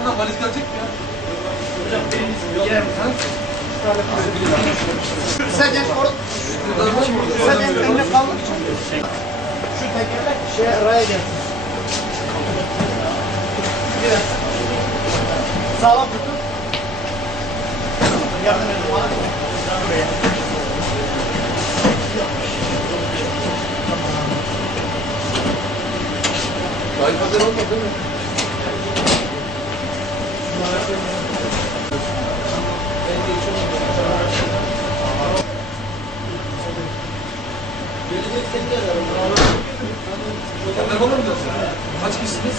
arkandan valiz gelecek mi ya? Hocam benim yer mi? Sadece önüne kalmak için şu tekerlek raya gelsin. Biraz sağlam tutun. Yardım edin bana. Buraya. Kayıphazer olmadı değil mi? Kaç kişisiniz?